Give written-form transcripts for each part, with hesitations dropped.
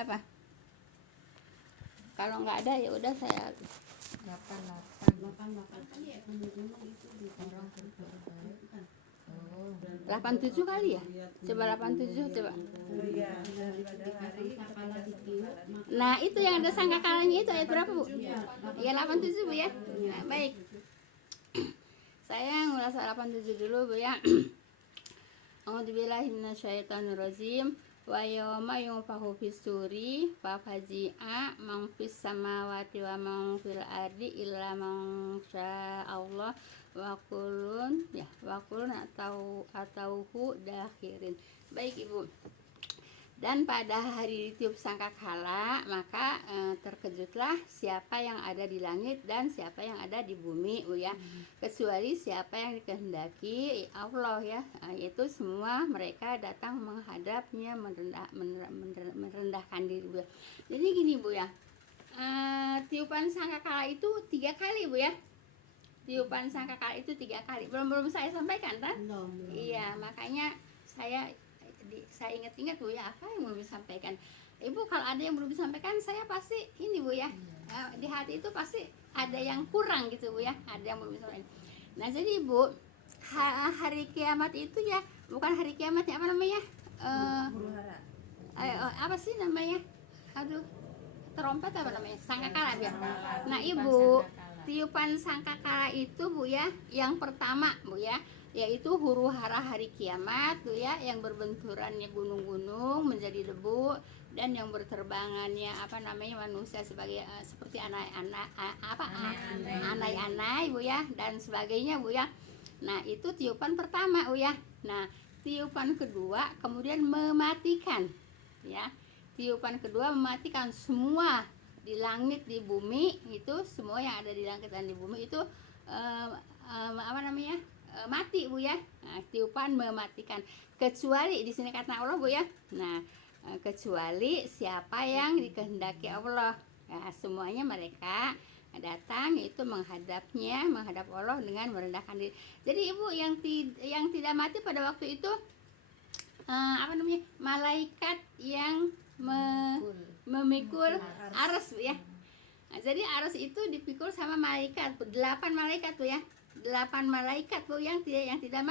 Apa? Kalau nggak ada ya udah saya 87 kali ya. Coba 87 coba. Nah, itu yang ada sangkakalanya itu ayat berapa, Bu? Ya 87, Bu ya. Nah, baik. Saya ngulas 87 dulu, Bu ya. A'udzubillahi minasyaitonirrajim. Wa yawma yunfahu fis-suri fa fazi'a man fis samawati wa man fil ardi illa man Allah wa kulun atauhu dakhirin. Baik, Ibu. Dan pada hari ditiup sangkakala, maka terkejutlah siapa yang ada di langit dan siapa yang ada di bumi, Bu ya. Kecuali siapa yang dikehendaki Allah ya, yaitu semua mereka datang menghadapnya merendahkan diri, Bu ya. Jadi gini, Bu ya, tiupan sangkakala itu 3 kali, Bu ya. Tiupan sangkakala itu 3 kali. Belum saya sampaikan kan? Iya, makanya saya ingat-ingat, Bu ya, apa yang belum disampaikan. Ibu kalau ada yang belum disampaikan, saya pasti ini, Bu ya, di hati itu pasti ada yang kurang gitu, Bu ya, ada yang belum disampaikan. Nah, jadi Ibu, hari kiamat itu ya, bukan hari kiamat ya, apa namanya, apa sih namanya, aduh, terompet apa namanya, sangkakala ya. Nah, Ibu, tiupan sangkakala itu, Bu ya, yang pertama, Bu ya, yaitu huru hara hari kiamat, tuh ya, yang berbenturannya gunung-gunung menjadi debu, dan yang berterbangannya apa namanya manusia sebagai seperti anai-anai, Bu ya, dan sebagainya, Bu ya. Nah, itu tiupan pertama, Bu ya. Nah, tiupan kedua kemudian mematikan ya. Tiupan kedua mematikan semua di langit di bumi, itu semua yang ada di langit dan di bumi itu apa namanya, mati, Bu ya. Nah, tiupan mematikan, kecuali di sini kata Allah, Bu ya. Nah, kecuali siapa yang dikehendaki Allah. Nah, semuanya mereka datang itu menghadap Allah dengan merendahkan diri. Jadi Ibu, yang tidak mati pada waktu itu apa namanya, malaikat yang memikul aras, Bu ya. Nah, jadi aras itu dipikul sama malaikat, 8 malaikat, Bu ya. 8 malaikat, Bu, yang tidak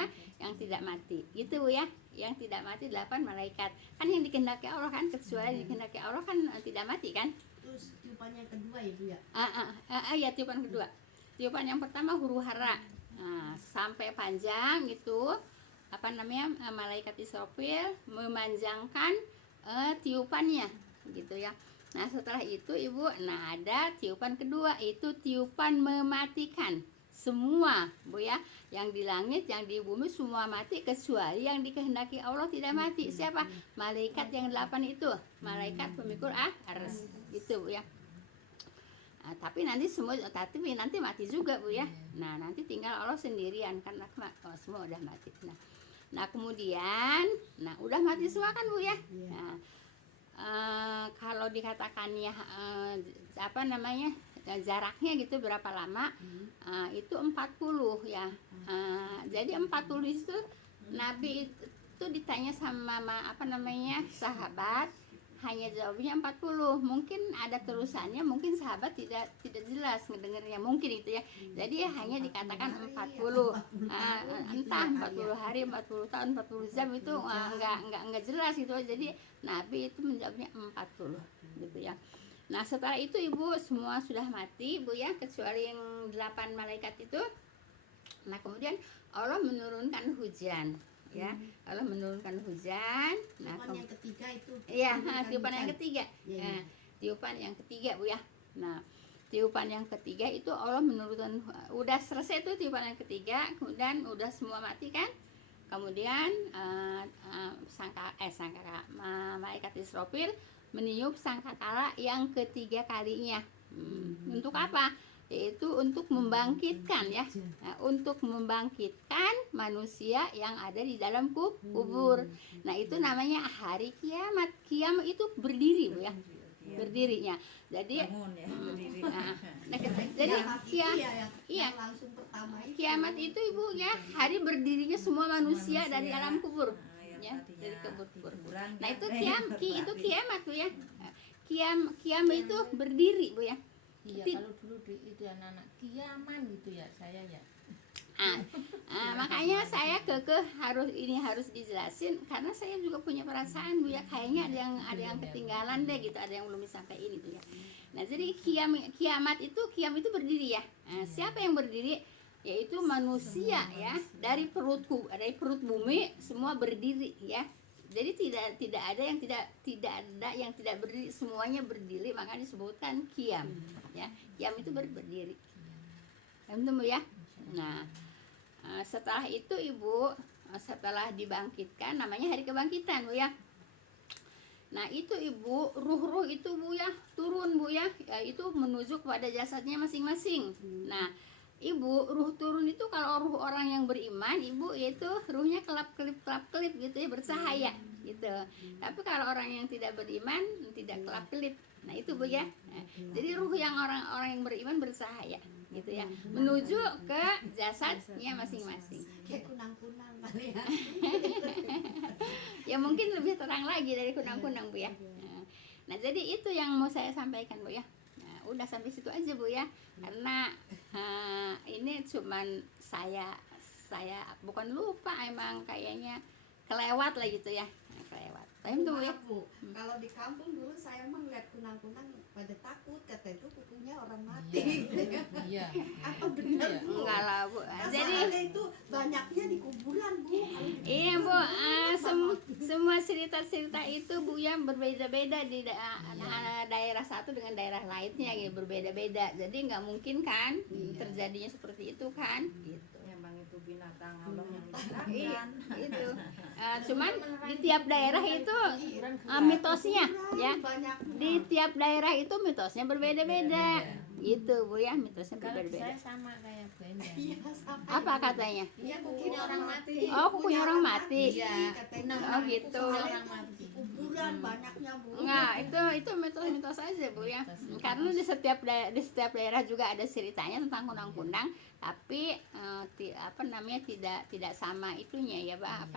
mati gitu, Bu ya. Yang tidak mati 8 malaikat. Kan yang dikehendaki Allah kan, kecuali dikehendaki Allah kan tidak mati kan. Terus tiupan yang kedua ya, Bu ya? Ya, tiupan kedua. Tiupan yang pertama huru hara. Nah, sampai panjang itu apa namanya, malaikat Israfil memanjangkan tiupannya gitu ya. Nah, setelah itu Ibu, nah ada tiupan kedua, itu tiupan mematikan semua, Bu ya, yang di langit, yang di bumi semua mati, kecuali yang dikehendaki Allah tidak mati. Siapa? Malaikat yang 8 itu, malaikat pemikul aras gitu, Bu ya. Nah, tapi nanti mati juga, Bu ya. Nah, nanti tinggal Allah sendirian karena semua udah mati. Nah, kemudian udah mati semua kan, Bu ya. Nah, kalau dikatakan ya apa namanya, jaraknya gitu berapa lama, itu 40 ya. Jadi 40 itu Nabi itu ditanya sama apa namanya sahabat, hanya jawabnya 40. Mungkin ada terusannya, mungkin sahabat tidak jelas ngedengarnya, mungkin itu ya. Jadi hanya dikatakan 40. Entah 40 hari, 40 tahun, 40 jam itu enggak jelas gitu. Jadi Nabi itu menjawabnya 40 gitu ya. Nah, setelah itu Ibu, semua sudah mati, Bu ya, kecuali yang 8 malaikat itu. Nah, kemudian Allah menurunkan hujan ya. Allah menurunkan hujan. Nah, tiupan yang ketiga itu. Iya, tiupan yang ketiga. Nah, tiupan yang ketiga, Bu ya. Nah, tiupan yang ketiga itu Allah menurunkan, udah selesai tuh tiupan yang ketiga, kemudian udah semua mati kan. Kemudian malaikat Israfil meniup sangkakala yang ketiga kalinya. Untuk apa? Yaitu untuk membangkitkan ya, untuk membangkitkan manusia yang ada di dalam kubur. Nah, itu namanya hari kiamat. Kiamat itu berdiri, Bu ya, berdirinya. Jadi langsung pertama itu. Kiamat itu, Ibu ya, hari berdirinya semua manusia dari alam kubur ya, dari kubur. Nah, itu kiamat, Bu ya. kiam itu berdiri Bu ya. Iya, Ti- kalau dulu itu anak-anak kiaman gitu ya saya ya. Makanya saya harus dijelasin karena saya juga punya perasaan Bu ya, kayaknya ada yang ketinggalan deh gitu, ada yang belum disampaikan itu ya. Nah jadi kiam itu berdiri ya. Siapa yang berdiri? Yaitu manusia ya, dari perut bumi semua berdiri ya. Jadi tidak ada yang tidak berdiri, semuanya berdiri, maka disebutkan kiam ya. Kiam itu berdiri. Paham Bu ya? Nah, setelah itu Ibu, setelah dibangkitkan, namanya hari kebangkitan Bu ya. Nah itu Ibu, ruh-ruh itu Bu ya turun Bu ya, itu menuju kepada jasadnya masing-masing. Nah Ibu, ruh turun itu kalau ruh orang yang beriman Ibu, yaitu ruhnya kelap-kelip gitu ya, bercahaya gitu. Tapi kalau orang yang tidak beriman tidak kelap-kelip. Nah itu Bu ya. Nah, jadi ruh yang orang yang beriman bercahaya gitu ya, menuju ke jasadnya masing-masing. Kayak kunang-kunang kali ya. Ya mungkin lebih terang lagi dari kunang-kunang Bu ya. Nah jadi itu yang mau saya sampaikan Bu ya. Nah, udah sampai situ aja Bu ya, karena ini cuman saya bukan lupa, emang kayaknya kelewat lah gitu ya. Kelewat. Paham tuh Bu ya? Maaf, Bu, kalau di kampung dulu saya mah ngeliat kunang-kunang pada takut, kata itu kukunya orang mati. Iya. Apa benar Bu? Enggak lah Bu. Jadi Masalahnya itu banyaknya di kuburan Bu. Kalau di iya Bu, semua cerita-cerita itu Bu ya berbeda-beda di daerah satu dengan daerah lainnya gitu, berbeda-beda. Jadi nggak mungkin kan terjadinya seperti itu kan gitu. Memang itu binatang Allah yang Iya, diciptakan. itu. Cuman di tiap daerah itu mitosnya ya. banyak Di tiap daerah itu mitosnya berbeda-beda. Gitu Bu ya, mitosnya Kalau saya berbeda-beda. sama kayak Bu Endang. Iya, sama. Apa katanya? Iya, kukunya orang mati. Oh, kukunya orang mati. Iya. katanya. Oh, gitu. Soalnya Orang mati. kuburan banyaknya Bu. Enggak, itu mitos-mitos aja Bu ya. Karena di setiap daerah juga ada ceritanya tentang kunang-kunang, tapi tidak sama itunya ya, Pak.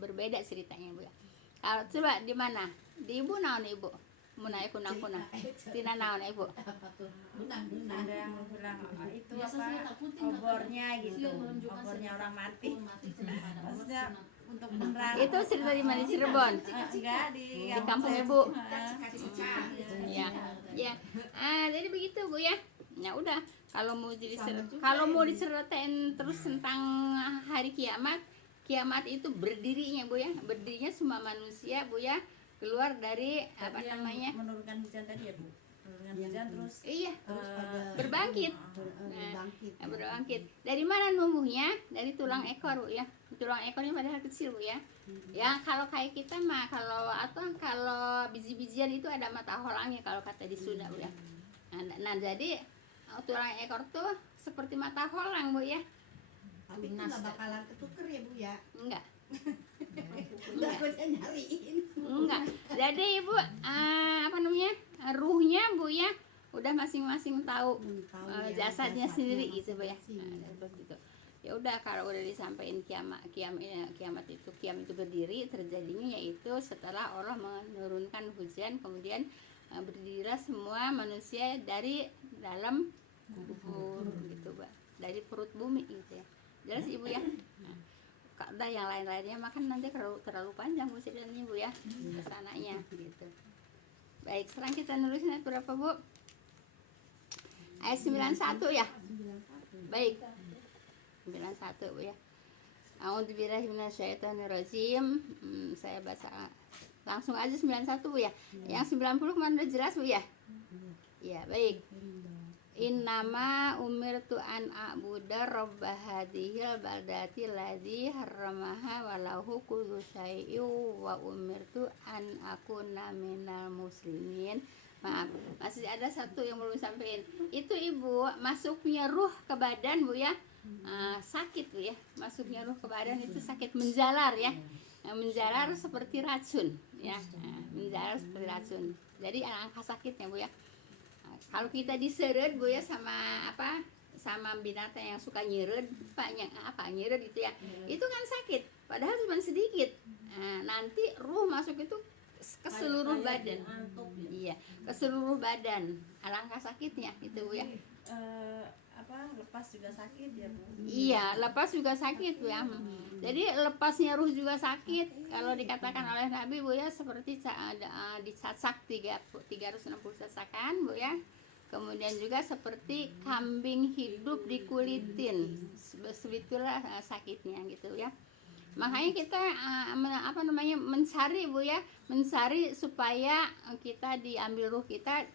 Berbeda ceritanya Bu ya. Kalau coba di mana? Di Ibu naon Ibu? Munai kunang-kunang. Tina naon Ibu? Apa tuh? Kunang-kunang. Ada yang bilang itu Biasa saya apa takutin obornya gitu, Iya, menunjukkan obornya orang mati. Maksudnya Maksudnya untuk menerang. Itu cerita di mana? Di Cirebon. Enggak di kampung Ibu. Cica-cica. Ya, ya. Jadi begitu Bu ya. Ya udah, kalau mau diceritain terus tentang hari kiamat, kiamat itu berdirinya Bu ya. Berdirinya semua manusia Bu ya, keluar dari apa Tadi yang namanya? menurunkan hujan tadi ya Bu. Menurunkan Iya, hujan Bu. terus Iya, Terus pada berbangkit. berbangkit. Berbangkit. Dari mana numbuhnya? Dari tulang ekor Bu ya. Tulang ekornya padahal kecil Bu ya. Ya kalau kayak kita mah kalau biji-bijian itu ada mata holangnya kalau kata di Sunda Bu ya. Nah jadi tulang ekor tuh seperti mata holang Bu ya. Tapi itu nggak bakalan ketuker ya Bu ya. Enggak. Takutnya nyariin. Enggak. Jadi Ibu ruhnya Bu ya udah masing-masing tahu Tahu jasadnya sendiri gitu Bu ya. masing-masing. Seperti itu. Ya udah, kalau udah disampaikan kiam itu berdiri, terjadinya yaitu setelah Allah menurunkan hujan, kemudian berdirilah semua manusia dari dalam kubur gitu Bu, dari perut bumi gitu ya. Jelas Ibu ya. Udah yang lain-lainnya makan nanti terlalu panjang Bu ceritanya Bu ya, kesananya gitu. Baik, sekarang kita nulisnya berapa Bu? Ayat 91 ya. Baik, 91 Bu ya. A'udzubillahi minasyaitonirrajim. Saya baca langsung aja 91 Bu ya. Yang 90 kemarin udah jelas Bu ya. Ya, baik. Innama umirtu an a'buda rabba hadhil baldati ladzi harramaha walahu kullu syai'in wa umirtu an akuna minal muslimin. Maaf, masih ada satu yang belum sampaikan. Itu Ibu, masuknya ruh ke badan Bu ya. Sakit Bu ya. Masuknya ruh ke badan itu sakit, menjalar ya. Menjalar seperti racun ya. Menjalar seperti racun. Jadi alangkah sakitnya Bu ya. Kalau kita diseret Bu ya sama binatang yang suka nyeret, nyeret gitu ya, itu kan sakit, padahal cuma sedikit. Nanti ruh masuk itu ke seluruh badan. Iya, ke seluruh badan. Alangkah sakitnya itu Bu ya. Lepas juga sakit ya Bu. Iya, lepas juga sakit Bu ya. Jadi lepasnya ruh juga sakit. Kalau dikatakan oleh Nabi Bu ya, seperti disasak 360 sasakan Bu ya. Kemudian juga seperti kambing hidup dikulitin. Sebetulnya sakitnya gitu ya. Makanya kita mencari Bu ya, mencari supaya kita diambil ruh kita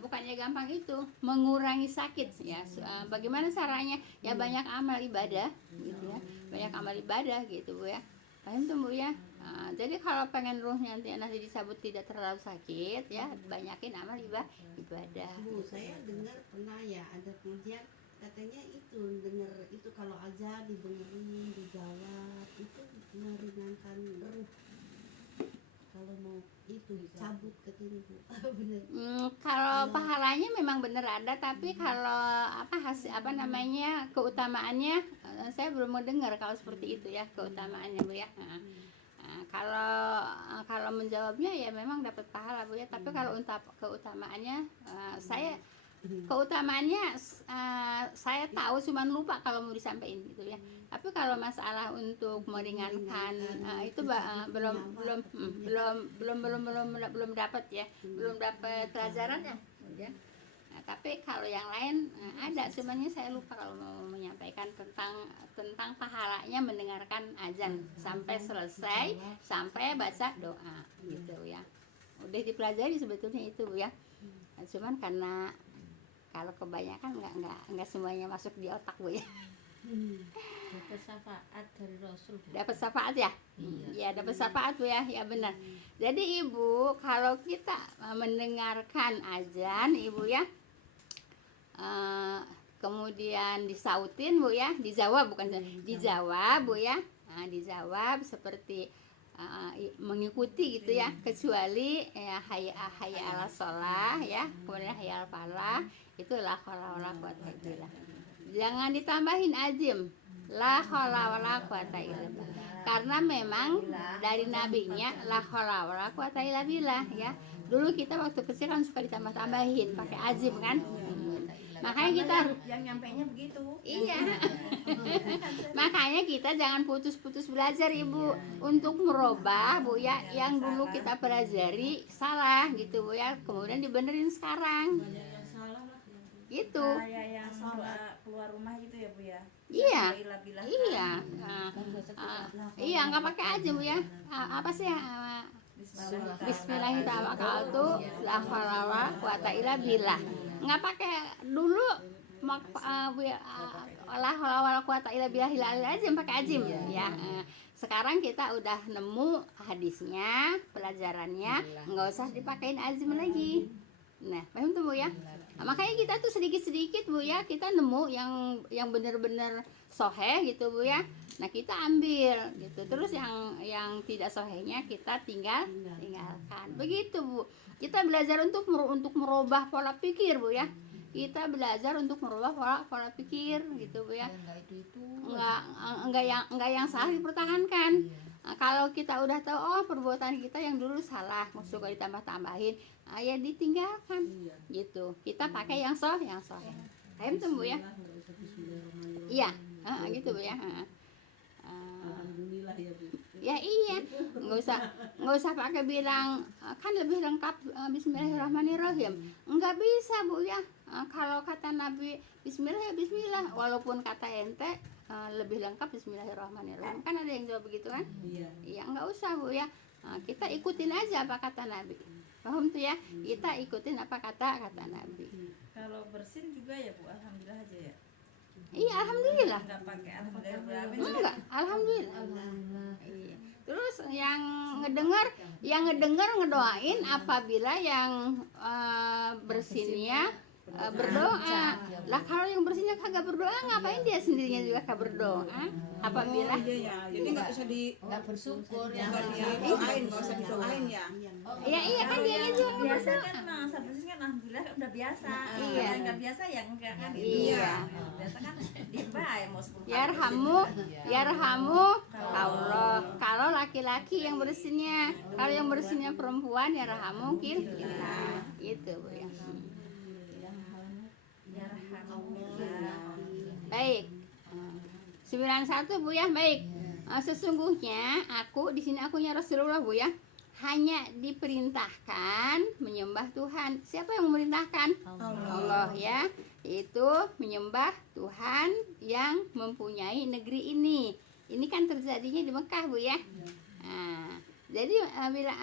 bukannya gampang itu, mengurangi sakit ya. Bagaimana caranya? Ya banyak amal ibadah gitu ya. Banyak amal ibadah gitu Bu ya. Paham tuh Bu ya? Jadi kalau pengen ruhnya nanti dicabut tidak terlalu sakit ya, banyakin amal ibadah. Bu, saya dengar pernah ya ada pengajian katanya itu dengar itu kalau aja didengerin dijawab itu meringankan ruh kalau mau itu dicabut katanya Bu. Bener. Kalau pahalanya memang benar ada, tapi kalau keutamaannya saya belum mendengar kalau seperti itu ya keutamaannya Bu ya. Kalau menjawabnya ya memang dapat pahala Bu ya, tapi kalau untuk keutamaannya saya tahu, cuman lupa kalau mau disampaikan gitu ya. Tapi kalau masalah untuk meringankan itu belum dapat ya, belum dapat pelajarannya ya. Nah, tapi kalau yang lain ada, sebenarnya saya lupa kalau mau menyampaikan tentang pahalanya mendengarkan azan sampai selesai, sampai baca doa gitu ya. Udah dipelajari sebetulnya itu ya. Nah, cuman karena kalau kebanyakan nggak semuanya masuk di otak Bu ya. Dapat syafaat dari Rasul Bu. Dapat syafaat ya? Ya dapat syafaat Bu ya, ya benar. Jadi Ibu kalau kita mendengarkan azan Ibu ya, kemudian disautin Bu ya, dijawab dijawab Bu ya. Nah, dijawab seperti mengikuti gitu ya, kecuali ya hayya ala sholah ya, kemudian hayya al falah, itu la haula wala quwata illa billah. Jangan ditambahin azim, la haula wala quwata illa billah. Karena memang dari nabinya la haula wala quwata illa billah ya. Dulu kita waktu kecil kan suka ditambah-tambahin pakai azim kan. Makanya kita yang nyampainya begitu. Iya. Makanya kita jangan putus-putus belajar Ibu untuk merubah Bu ya yang dulu kita pelajari salah gitu Bu ya, kemudian dibenerin sekarang. Gitu. Kayak yang keluar rumah gitu ya Bu ya. Iya. Bila-bila. Iya. Iya, nggak pakai aja Bu ya. Apa sih Bismillahirrahmanirrahim, la haula wala quwata illa billah. Nggak pakai dulu la haula wala quwata illa billahil aliyil azim, pakai azim ya. Sekarang kita udah nemu hadisnya, pelajarannya, nggak usah dipakein azim lagi. Nah, paham tuh Bu ya? Nah, makanya kita tuh sedikit-sedikit Bu ya, kita nemu yang benar-benar soheh gitu Bu ya. Nah, kita ambil gitu. Terus yang tidak sohehnya kita tinggalkan. Begitu Bu. Kita belajar untuk merubah pola pikir Bu ya. Kita belajar untuk merubah pola pikir gitu Bu ya. Enggak yang salah dipertahankan. Nah, kalau kita udah tahu perbuatan kita yang dulu salah, suka ditambah-tambahin, ya ditinggalkan gitu. Kita pakai yang soheh. Paham tuh Bu ya? Iya, gitu Bu ya. Alhamdulillah ya Bu. Ya iya, nggak usah pakai bilang kan lebih lengkap Bismillahirrahmanirrahim. Nggak bisa Bu ya. Kalau kata Nabi Bismillah ya Bismillah, walaupun kata ente lebih lengkap Bismillahirrahmanirrahim. Kan ada yang jawab begitu kan? Iya, nggak usah Bu ya. Kita ikutin aja apa kata Nabi. Paham tuh ya? Kita ikutin apa kata Nabi. Kalau bersin juga ya Bu, alhamdulillah aja ya. Iya, alhamdulillah. Enggak pakai alhamdulillah. Enggak, alhamdulillah. Iya. Terus yang ngedengar ngedoain apabila yang bersinnya berdoa. Lah kalau yang bersihnya kagak berdoa, ngapain dia sendirinya juga kagak berdoa? Apabila Iya, jadi nggak bisa nggak bersyukur ya. nggak didoain, nggak usah didoain ya. iya kan dia juga nggak biasa berdoa. kan masa bersih kan alhamdulillah udah biasa. Iya. Kalau nggak biasa ya enggak kan gitu. Iya. Biasa kan dibayar mau 10 kali Yarhamu Allah. Kalau laki-laki yang bersihnya, kalau yang bersihnya perempuan yarhamu kita. Gitu Bu ya. Baik. 91 Bu ya, baik. Sesungguhnya aku di sini akunya Rasulullah Bu ya, hanya diperintahkan menyembah Tuhan. Siapa yang memerintahkan? Allah ya. Itu menyembah Tuhan yang mempunyai negeri ini. Ini kan terjadinya di Mekah Bu ya. Nah, jadi bila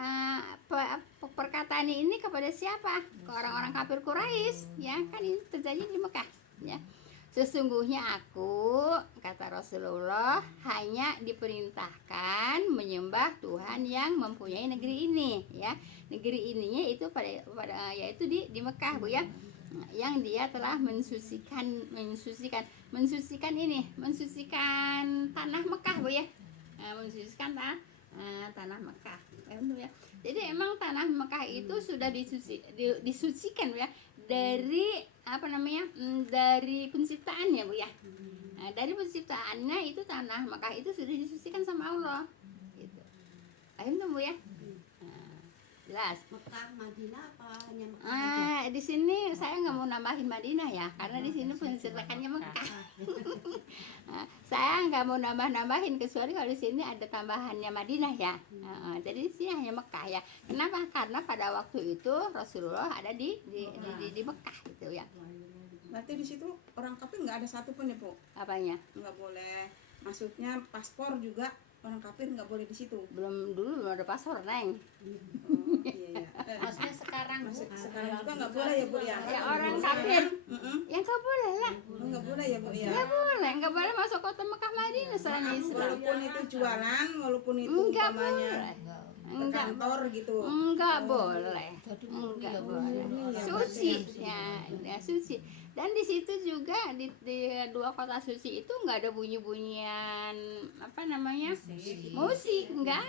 perkataan ini kepada siapa? Ke orang-orang kafir Quraisy ya, kan ini terjadi di Mekah ya. Sesungguhnya aku, kata Rasulullah, hanya diperintahkan menyembah Tuhan yang mempunyai negeri ini ya. Negeri ininya itu pada yaitu di Mekah Bu ya. Yang dia telah mensucikan tanah Mekah Bu ya. Mensucikan tanah Mekah. Ya. Jadi emang tanah Mekah itu sudah disucikan ya dari dari penciptaannya Bu ya. Nah, dari penciptaannya itu tanah Mekah itu sudah disucikan sama Allah. Gitu. Paham tuh Bu ya? Nah, jelas. Mekah, Madinah apa hanya Mekah aja? Di sini saya nggak mau nambahin Madinah ya, karena di sini penceritakannya Mekah. Saya nggak mau nambahin kecuali kalau di sini ada tambahannya Madinah ya. Jadi di sini hanya Mekah ya. Kenapa? Karena pada waktu itu Rasulullah ada di Mekah gitu ya. Berarti di situ orang kafir nggak ada satupun ya Bu? Apanya? Nggak boleh. Maksudnya paspor juga orang kafir nggak boleh di situ. Belum ada paspor Neng. Oh, iya. Maksudnya sekarang Bu. Sekarang juga nggak boleh ya Bu ya? Ya orang kafir. Ya nggak boleh lah. Nggak boleh ya Bu ya? Nggak boleh masuk kota Mekah Madinah selain Islam. Walaupun itu jualan, walaupun itu Nggak umpamanya boleh. ke kantor gitu. Enggak boleh. Jadi murni Enggak ya Bu. boleh. Suci ya suci. Dan di situ juga di dua kota suci itu nggak ada bunyi-bunyian musik, nggak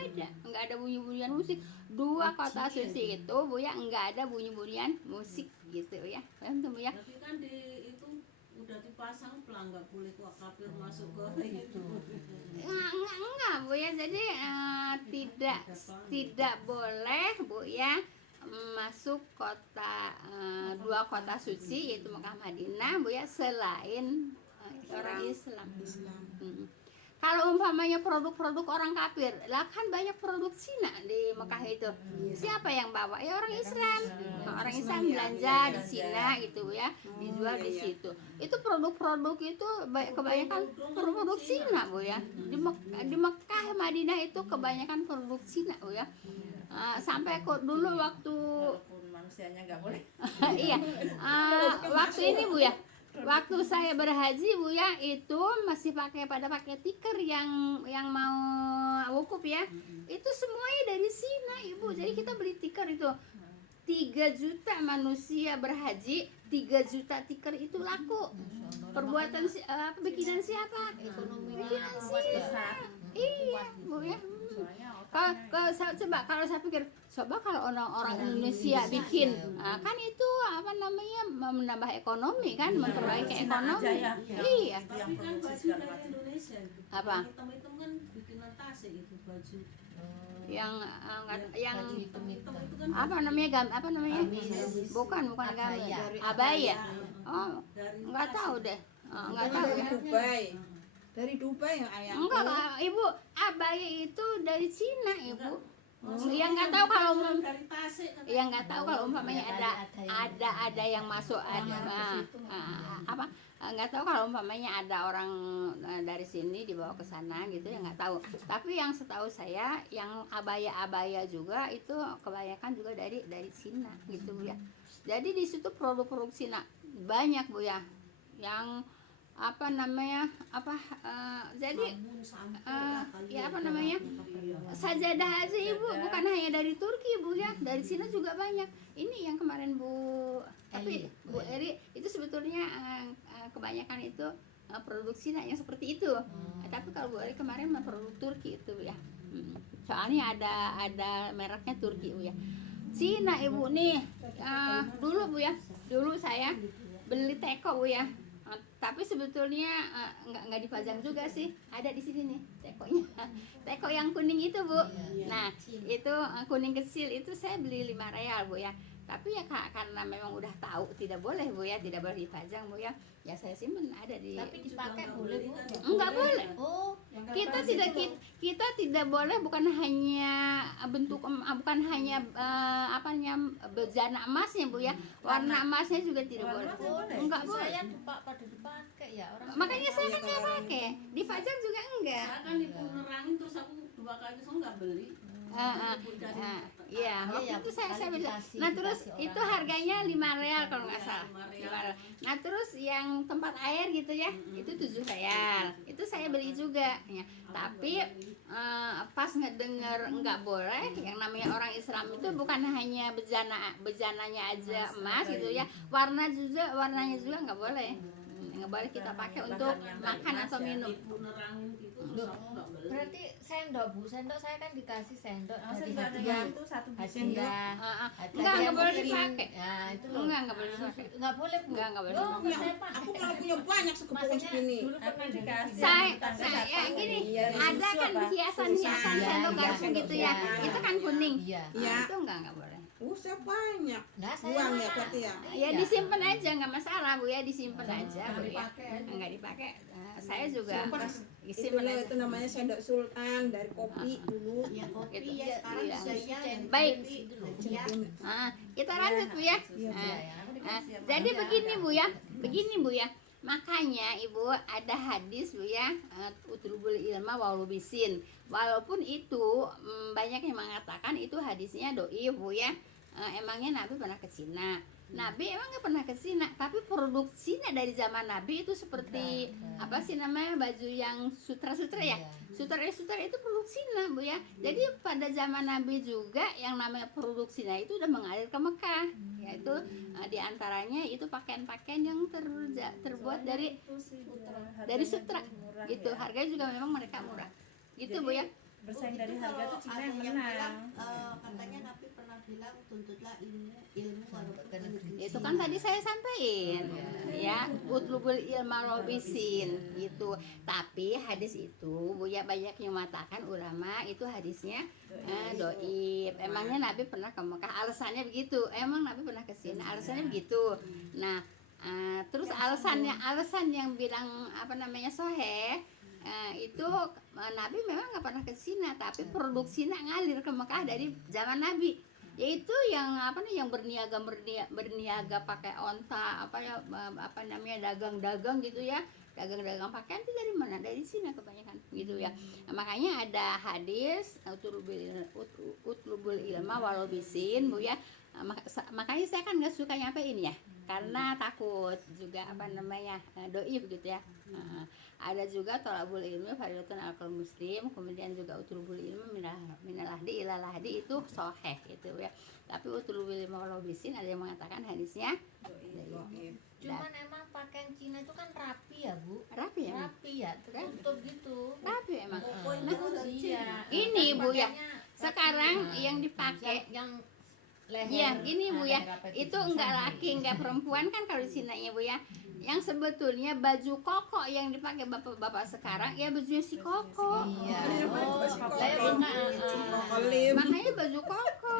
ada bunyi-bunyian musik. Dua kota suci itu Bu ya nggak ada bunyi-bunyian musik gitu ya. Paham tuh Bu ya? Tapi kan itu udah dipasang pelang nggak boleh kok kafir masuk ke itu. Enggak Bu ya. Jadi tidak boleh Bu ya masuk kota dua kota suci yaitu Mekah Madinah Bu ya selain orang Islam. Kalau umpamanya produk-produk orang kafir, lah kan banyak produk Cina di Mekah itu. Siapa yang bawa? Ya orang Islam. Orang Islam belanja di Cina gitu ya, dijual di situ. Itu produk-produk itu kebanyakan produk Cina Bu ya. Di Mekah Madinah itu kebanyakan produk Cina Bu ya. Sampai kok dulu waktu walaupun manusianya nggak boleh. iya waktu ini Bu ya, waktu saya berhaji Bu ya, itu masih pakai tikar yang mau wukuf ya. Itu semuanya dari Cina Ibu. Jadi kita beli tikar itu 3 juta manusia berhaji, 3 juta tikar itu laku. Perbuatan bikinan siapa? Bikinan Cina. Iya Bu ya. Kalau saya pikir kalau orang Indonesia bikin kan itu menambah ekonomi kan, memperbaiki ekonomi. Iya. Tapi kan baju dari Indonesia itu. Apa? Hitam-hitam kan bikinan Tasik itu baju. Yang Hitam itu kan apa namanya bukan gambar abaya. Oh, dari nggak tahu deh. Nggak tahu ya. Dari Dubai ya ayah. Enggak Ibu, abaya itu dari Cina Ibu. Yang nggak tahu kalau dari Tasik kan. yang nggak tahu kalau umpamanya ada yang masuk nggak tahu kalau umpamanya ada orang dari sini dibawa ke sana gitu ya, nggak tahu. Tapi yang setahu saya yang abaya juga itu kebanyakan juga dari Cina gitu Bu ya. Jadi di situ produk-produk Cina banyak Bu ya, yang apa namanya jadi Sabun, sampo eh, lah kali ya apa namanya, sajadah aja ibu bukan hanya dari Turki bu ya, dari Cina juga banyak. Ini yang kemarin Bu tapi Bu Eri itu sebetulnya kebanyakan itu produk Cina yang seperti itu. Tapi kalau Bu Eri kemarin mah produk Turki itu ya. Soalnya ada mereknya Turki bu ya. Cina ibu nih dulu bu ya, dulu saya beli teko bu ya. Tapi sebetulnya nggak dipajang juga sih, ada di sini nih tekonya. Teko yang kuning itu bu. Nah itu kuning kecil itu saya beli 5 real bu ya. Tapi ya karena memang udah tahu tidak boleh bu ya, tidak boleh dipajang bu ya. Ya saya simpen ada di. Tapi dipakai boleh Bu? Enggak boleh. Oh, Kita tidak boleh, bukan hanya bentuk bukan hanya bejana emasnya bu ya, warna emasnya juga tidak boleh. Enggak itu boleh. saya pada dipakai ya orang. Makanya saya kan nggak pakai, dipajang juga enggak. Saya kan dipunerangin terus aku 2 kali saya nggak beli. Iya, waktu ya, itu saya beli. dikasih- Nah terus dikasih itu orang. harganya 5 real kalau nggak salah. 5 real. 5 real. Nah terus yang tempat air gitu ya, itu 7 real. Itu saya beli juga. Ya. Tapi pas ngedenger nggak boleh, yang namanya orang Islam itu bukan hanya bejananya aja emas gitu ya, warnanya juga nggak boleh. Nggak boleh kita pakai untuk makan atau minum. Dipunerangin gitu terus aku nggak beli. Berarti sendok Bu, sendok saya kan dikasih sendok dari Ada hadiah. itu satu Hadiah. Nggak boleh mungkin. dipakai. Nah, itu loh. Nggak boleh dipakai. Nggak boleh Bu. Nggak boleh Loh, dipakai. saya pakai. Aku malah punya banyak sekepung Maksudnya segini. dulu pernah dikasih Saya gini, ada kan hiasan-hiasan Iya, sendok iya, garpu gitu ya, iya. itu kan kuning. Iya. Iya. Itu nggak boleh. Saya banyak. Nah, saya Buang ya mana? berarti ya. Ya Iya. disimpan aja, nggak masalah bu ya, disimpan aja bu ya. Dipakai aja. Nggak dipakai. Saya juga Itu disimpan loh, aja. itu namanya sendok sultan dari kopi dulu. Ya kopi Gitu. ya sekarang Iya. budaya dari Baik. kopi. Ya. Kita lanjut bu ya. Iya, Iya, ya. Jadi begini bu ya, makanya ibu ada hadis bu ya, utlubul ilma walau bisin. Walaupun itu banyak yang mengatakan itu hadisnya doi bu ya. Emangnya Nabi pernah ke Cina? Nabi emang nggak pernah ke Cina, tapi produk Cina dari zaman Nabi itu seperti apa sih namanya, baju yang sutra-sutra ya. Sutra itu produk Cina bu ya. Jadi pada zaman Nabi juga yang namanya produk Cina itu udah mengalir ke Mekah, yaitu diantaranya itu pakaian-pakaian yang terbuat dari sutra gitu. Harganya juga memang mereka murah gitu bu ya. bersaing Itu dari harga kalau tuh Cina ada yang yang bilang, menang. katanya Nabi pernah bilang tuntutlah ilmu walaupun ke negeri Itu Cina. kan tadi saya sampaikan ya, utlubul ilma lobisin gitu. Tapi hadis itu bu ya banyak yang mengatakan ulama itu hadisnya doib. Emangnya Nabi pernah ke Mekah? Alasannya begitu. Emang Nabi pernah ke sini? Alasannya begitu. Nah terus alasan yang bilang apa namanya soheh, itu Nabi memang nggak pernah ke Cina, tapi produk Cina ngalir ke Mekah dari zaman Nabi, yaitu yang apa nih, yang berniaga pakai onta, apa namanya dagang gitu ya, dagang pakaian itu dari mana? Dari Cina kebanyakan gitu ya. Nah, makanya ada hadis utlubul ilma walau bisin bu ya. Makanya saya kan nggak suka nyampein ya, karena takut juga apa namanya doib gitu ya. Ada juga tolabul ilmi faridatun alal muslim, kemudian juga utlubul ilmi minalahdi ilalahdi itu soheh gitu ya. Tapi utlubul ilmi walau bisin ada yang mengatakan hadisnya doib. Cuman emang pakaian Cina itu kan rapi ya Bu. Rapi ya? Rapi ya, tertutup gitu. Rapi emang. Nah, Iya. Ini Bu ya, Pakaiannya sekarang rapi. yang dipakai yang leher. iya gini Bu ya, leher apa itu enggak laki enggak perempuan kan kalau di Cina-nya Bu ya. Yang sebetulnya baju koko yang dipakai bapak-bapak sekarang ya bajunya si koko. Iya. Oh, Koko. leher Kolim. Makanya baju koko,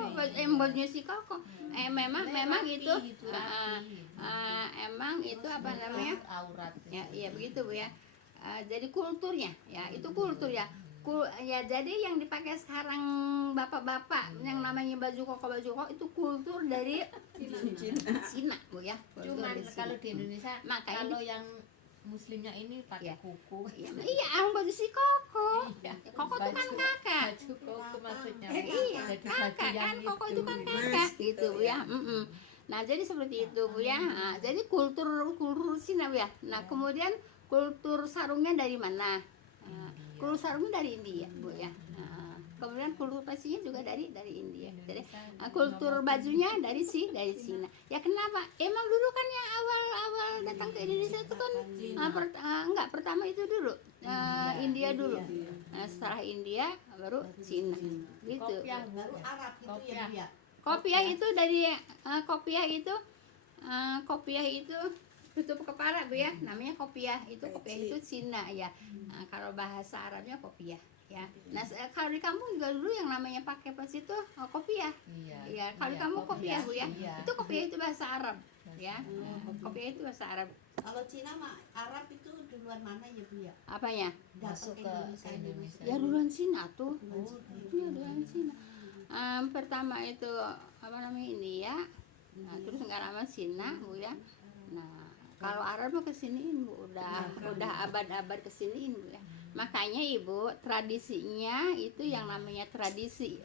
bajunya si koko. Memang itu gitu, emang itu apa namanya? aurat. Ya, iya begitu Bu ya. Jadi kulturnya ya, itu kultur ya. Ya jadi yang dipakai sekarang bapak-bapak yang namanya baju koko itu kultur dari Cina Bu ya. Kultur Cuman dari Cina. kalau di Indonesia, Makanya kalau yang muslimnya ini pakai Iya. kuku. Iya, orang baju si koko. Iya. Koko itu kan kakak. Baju koko maksudnya. Iya, Jadi kakak baju yang kan, koko itu kan gitu. kakak gitu Bu ya. Nah jadi seperti itu Bu ya. Nah, jadi kultur Cina Bu ya. Nah kemudian kultur sarungnya dari mana? Kultur sarungnya dari India, Bu ya. Kemudian kultur pasinya juga dari India. Jadi kultur bajunya dari Cina. Ya kenapa? Emang dulu kan yang awal datang ke Indonesia itu kan enggak, pertama itu dulu India dulu. Nah, setelah India baru Cina. Gitu. Kopiah, Baru Arab itu ya Bu ya. Kopiah itu dari kopiah itu tutup kepala Bu ya, namanya kopiah itu Cina ya. Nah, kalau bahasa Arabnya kopiah ya. Nah, kalau di kampung juga dulu yang namanya pakai pas itu kopiah. Ya, kalau di kampung kopiah Bu ya. Iya. Itu kopiah itu bahasa Arab ya. Kopiah itu bahasa Arab. Kalau Cina mah Arab itu duluan mana ya Bu ya? Apanya? Masuk ke Indonesia. Ya duluan Cina tuh. Oh, Iya, duluan Cina. Pertama itu apa namanya India. Nah, terus nggak lama Cina Bu ya. Nah, kalau Arab mah kesiniin Bu, udah abad-abad kesiniin Bu ya. Makanya Ibu, tradisinya itu yang namanya tradisi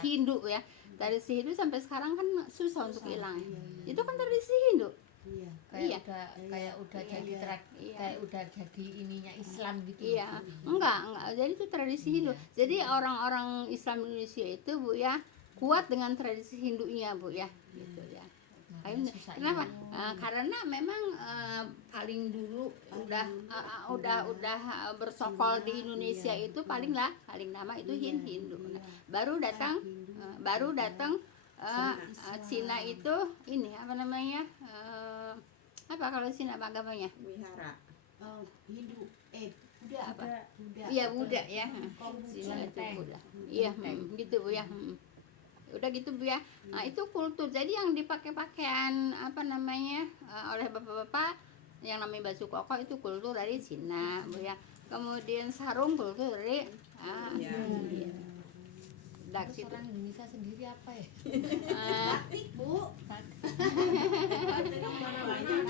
Hindu ya. Tradisi Hindu sampai sekarang kan susah untuk hilang. Itu kan tradisi Hindu. Iya. Iya. Kayak udah jadi kayak udah jadi ininya Islam gitu. Iya, enggak. Jadi itu tradisi Hindu. Jadi orang-orang Islam Indonesia itu Bu ya kuat dengan tradisi Hindunya Bu ya, gitu ya. Kenapa? Karena memang paling dulu udah bersokol di Indonesia itu paling lama itu Hindu. Nah, baru datang Cina itu ini apa namanya? Apa kalau Cina apa agamanya? Wihara. Hindu Buddha apa? Buddha. Iya Buddha ya. Konghucu. Cina itu Buddha. Iya, gitu Bu ya. Udah gitu Bu ya. Nah, itu kultur. Jadi yang dipakai pakaian apa namanya oleh bapak-bapak yang namanya baju koko itu kultur dari Cina Bu ya. Kemudian sarung kultur dari India. Dak situ. Orang Indonesia sendiri apa ya? Batik Bu.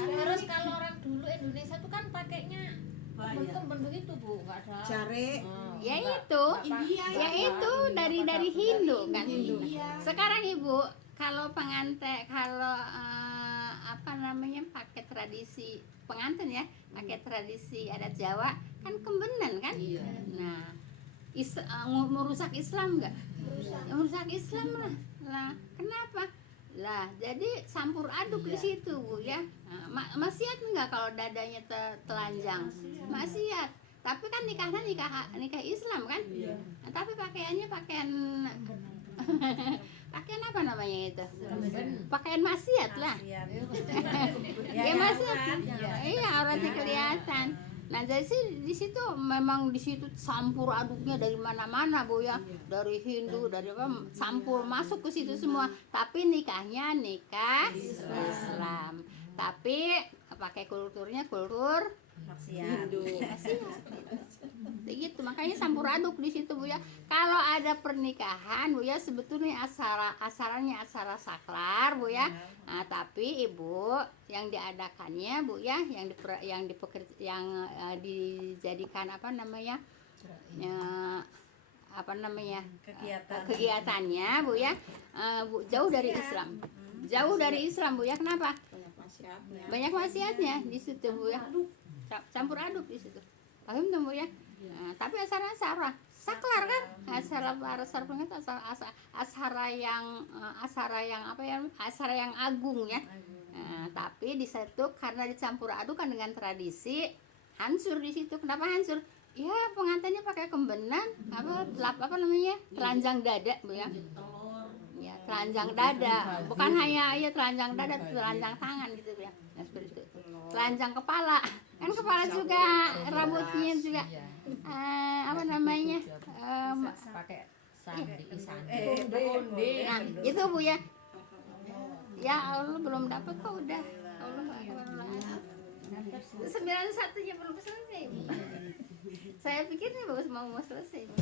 Terus kalau orang dulu Indonesia tuh kan pakainya bentuk itu Bu, nggak ada. Care. Ya itu. India Ya itu dari Hindu kan. India. Sekarang Ibu kalau pengantin apa namanya pakai tradisi pengantin ya, pakai tradisi adat Jawa kan kembenan kan. Nah, merusak Islam enggak? Merusak Islam lah. Kenapa? Lah, jadi campur aduk di situ Bu ya. Nah, maksiat enggak kalau dadanya telanjang? Maksiat. Tapi kan nikahnya nikah Islam kan? Nah, tapi pakaiannya pakaian pakaian apa namanya itu? Pakaian maksiat lah. Ya maksiat. Iya, auratnya kelihatan. Nah, jadi sih di situ memang di situ campur aduknya dari mana-mana Bu ya. Dari Hindu, dari apa campur masuk ke situ semua. Tapi nikahnya nikah Islam. Tapi pakai kulturnya kultur Hindu. Begitu, makanya campur aduk di situ Bu ya. Kalau ada pernikahan Bu ya sebetulnya acaranya acara saklar Bu ya. Nah, tapi Ibu yang diadakannya Bu ya, yang dijadikan apa namanya? Kegiatannya Bu ya. Jauh dari Islam. Jauh dari Islam Bu ya. Kenapa? Banyak maksiatnya di situ Bu ya. Campur aduk di situ. Paham tuh Bu ya? Nah, tapi acara saklar kan? Acara pengantin acara yang agung ya. Nah, tapi di situ karena dicampur adukan dengan tradisi hancur di situ. Kenapa hancur? Ya pengantinnya pakai kembenan apa namanya? Telanjang dada Bu ya. Ya, telanjang dada. Bukan hanya telanjang dada, telanjang tangan gitu ya. Nah, seperti itu. Telanjang kepala. Kan kepala juga rambutnya juga apa namanya? Pakai sandi. Nah, itu Bu ya. Ya Allah belum dapat kok udah. Allah 91-nya belum selesai. Saya pikir nih mau selesai.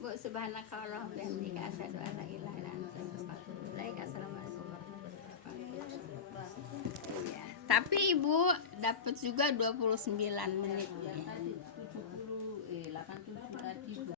Bu subhanakallah wa bihamdika asyhadu an la ilaha illa anta astaghfiruka wa atubu Assalamualaikum warahmatullahi wabarakatuh. Tapi Ibu dapat juga 29 menit.